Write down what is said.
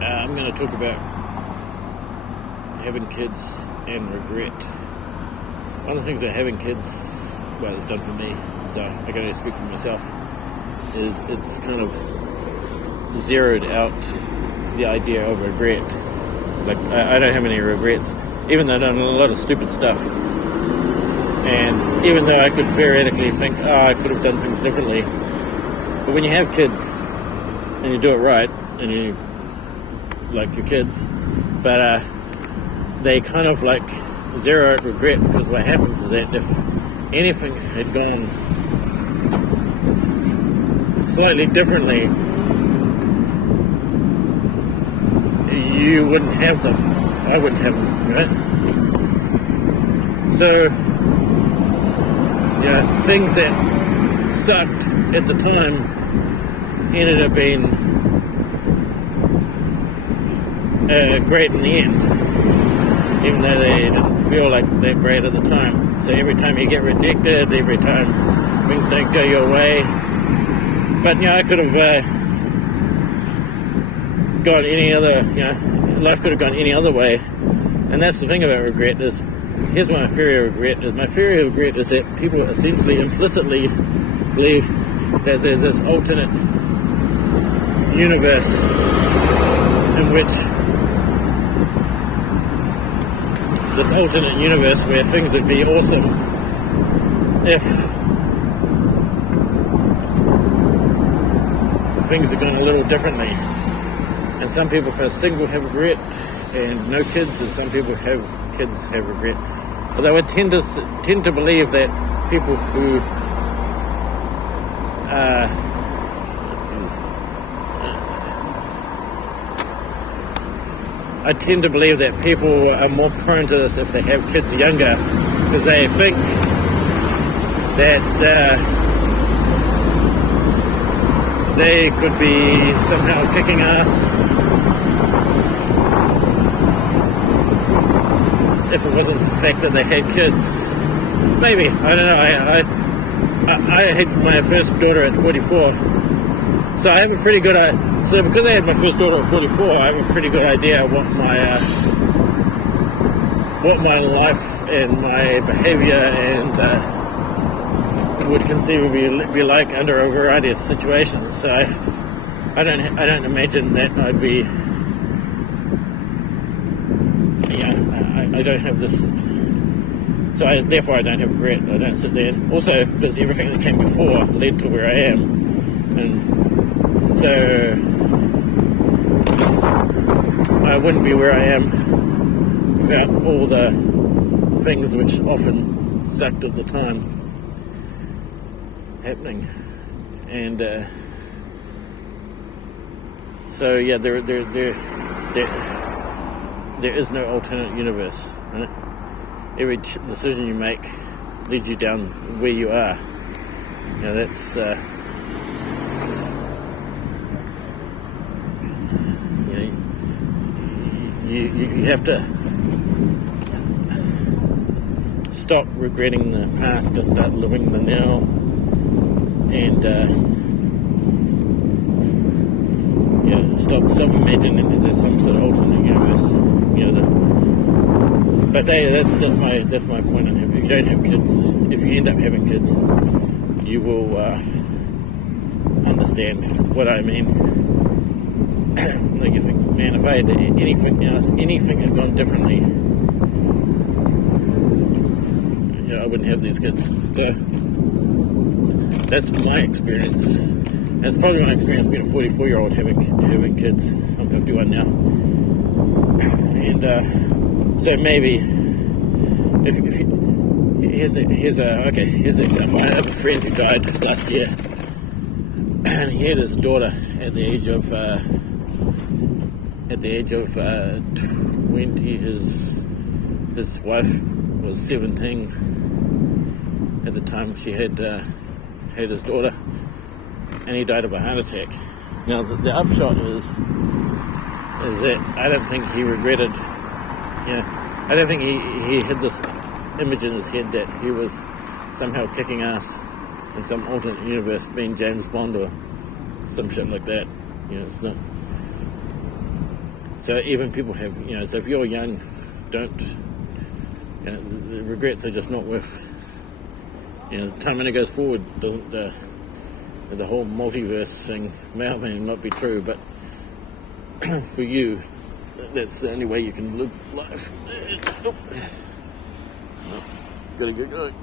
I'm going to talk about having kids and regret. One of the things about having kids, well, it's done for me, so I can only speak for myself, is it's kind of zeroed out the idea of regret. Like, I don't have any regrets, even though I've done a lot of stupid stuff. And even though I could theoretically think, I could have done things differently. But when you have kids, and you do it right, and you like your kids, but they kind of like zero out regret, because what happens is that if anything had gone slightly differently, you wouldn't have them. I wouldn't have them, right? So, things that sucked at the time ended up being great in the end, even though they didn't feel like that great at the time. So every time you get rejected, every time things don't go your way, but I could have gone any other, life could have gone any other way. And that's the thing about regret is, here's my theory of regret is. My theory of regret is that people essentially implicitly believe that there's this alternate universe in which where things would be awesome if things had gone a little differently. And some people have regret and no kids, and some people have kids have regret. Although I tend to believe that people who I tend to believe that people are more prone to this if they have kids younger, because they think that they could be somehow kicking ass if it wasn't for the fact that they had kids. Maybe, I don't know. I had my first daughter at 44, so I have a pretty good. So because I had my first daughter at 44, I have a pretty good idea what my life and my behaviour and would conceivably be like under a variety of situations. So I don't imagine that I'd be. I don't have this. So therefore I don't have regret. I don't sit there. And also because everything that came before led to where I am, and so I wouldn't be where I am without all the things which often sucked at the time happening. And so there is no alternate universe, right? Every decision you make leads you down where you are. That's you have to stop regretting the past and start living the now, and stop imagining that there's some sort of alternate universe. But that's my point on it. If you don't have kids, if you end up having kids, you will understand what I mean. Like you think, man, if I had anything had gone differently, I wouldn't have these kids. So that's my experience. That's probably my experience being a 44-year-old having kids. I'm 51 now, and so maybe if here's an example. I have a friend who died last year, and he had his daughter at the age of 20. His wife was 17 at the time she had his daughter, and he died of a heart attack. Now the upshot is that I don't think he regretted. I don't think he had this image in his head that he was somehow kicking ass in some alternate universe, being James Bond or some shit like that. It's not. So even people have, so if you're young, don't, the regrets are just not worth, the time when it goes forward doesn't, the whole multiverse thing may not be true, but for you, that's the only way you can live life. Gotta get going.